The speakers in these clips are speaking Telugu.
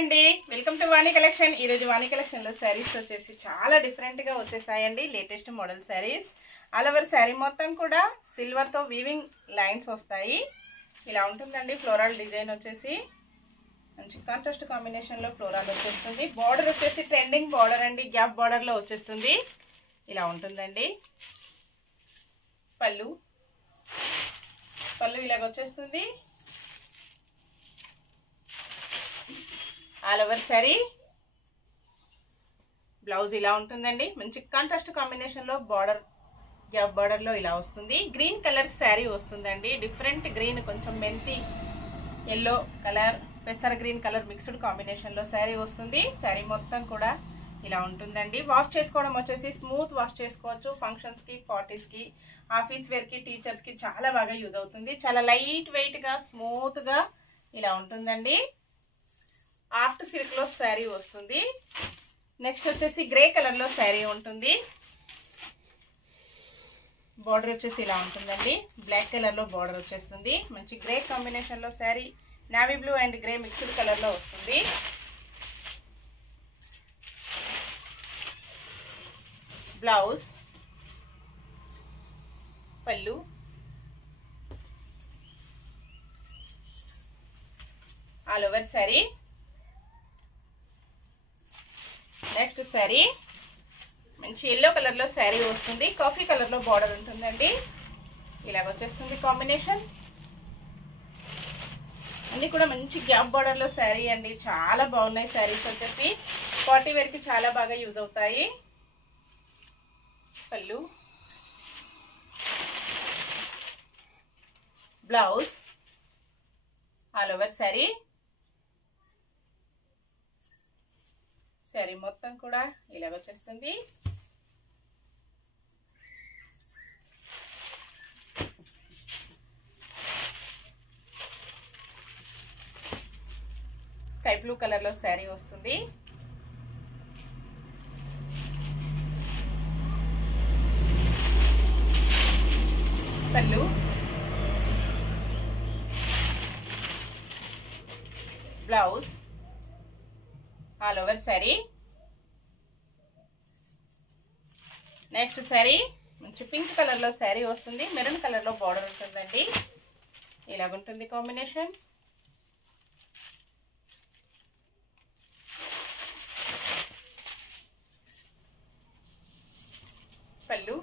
అండి, వెల్కమ్ టు వాణి కలెక్షన్. ఈ రోజు వాణి కలెక్షన్ లో సారీస్ వచ్చేసి చాలా డిఫరెంట్ గా వచ్చేసాయండి. Latest model saris. All over sari మొత్తం కూడా సిల్వర్ తో వీవింగ్ లైన్స్ వస్తాయి. ఇలా ఉంటుందండి. ఫ్లోరల్ డిజైన్ వచ్చేసి మంచి కాంట్రాస్ట్ కాంబినేషన్ లో ఫ్లోరల్ వచ్చేస్తుంది. బార్డర్ వచ్చేసి ట్రెండింగ్ బార్డర్ అండి, గ్యాప్ బార్డర్ లో వచ్చేస్తుంది. ఇలా ఉంటుందండి. పళ్ళు ఇలాగ వచ్చేస్తుంది. ఆల్ ఓవర్ సారీ బ్లౌజ్ ఇలా ఉంటుందండి. మంచి కాంట్రాస్ట్ కాంబినేషన్ లో బార్డర్, గ్యాప్ బార్డర్ లో ఇలా వస్తుంది. గ్రీన్ కలర్ శారీ వస్తుందండి. డిఫరెంట్ గ్రీన్, కొంచెం మెంతి ఎల్లో కలర్, పెసర గ్రీన్ కలర్ మిక్స్డ్ కాంబినేషన్ లో శారీ వస్తుంది. శారీ మొత్తం కూడా ఇలా ఉంటుందండి. వాష్ చేసుకోవడం వచ్చేసి స్మూత్ వాష్ చేసుకోవచ్చు. ఫంక్షన్స్ కి, పార్టీస్ కి, ఆఫీస్ వేర్ కి, టీచర్స్ కి చాలా బాగా యూజ్ అవుతుంది. చాలా లైట్ వెయిట్ గా, స్మూత్ గా ఇలా ఉంటుందండి. ఆర్ట్ సిల్క్ లో శారీ వస్తుంది. నెక్స్ట్ వచ్చేసి గ్రే కలర్ లో శారీ ఉంటుంది. బార్డర్ వచ్చేసి ఇలా ఉంటుందండి. బ్లాక్ కలర్ లో బార్డర్ వచ్చేస్తుంది. మంచి గ్రే కాంబినేషన్ లో sari, navy blue and grey mixed colour లో వస్తుంది. బ్లౌజ్, పళ్ళు, all over sari. Next sari మంచి ఎల్లో కలర్ లో శారీ వస్తుంది. కాఫీ కలర్ లో బార్డర్ ఉంటుందండి. ఇలాగ వచ్చేస్తుంది కాంబినేషన్. అన్ని కూడా మంచి గ్యాప్ బార్డర్ లో శారీ అండి. చాలా బాగున్నాయి శారీస్ వచ్చేసి. పార్టీ వేర్ కి చాలా బాగా యూజ్ అవుతాయి. పళ్ళు, blouse, all over sari. Sari మొత్తం కూడా ఇలాగ వచ్చేస్తుంది. స్కై బ్లూ కలర్ లో శారీ వస్తుంది. పళ్ళు, blouse, all over sari. Next sari మంచి పింక్ కలర్ లో శారీ వస్తుంది. మెరూన్ కలర్ లో బార్డర్ ఉంటుందండి. ఇలాగుంటుంది కాంబినేషన్. పళ్ళు,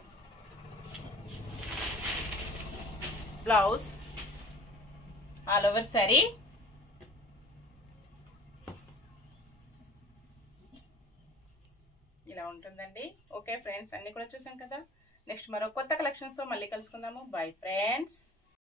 బ్లౌజ్, ఆల్ ఓవర్ శారీ. ఇలా ఉంటుందండి. ఓకే ఫ్రెండ్స్, అన్ని కూడా చూసాం కదా. నెక్స్ట్ మరో కొత్త కలెక్షన్స్ తో మళ్ళీ కలుసుకుందాము. Bye friends.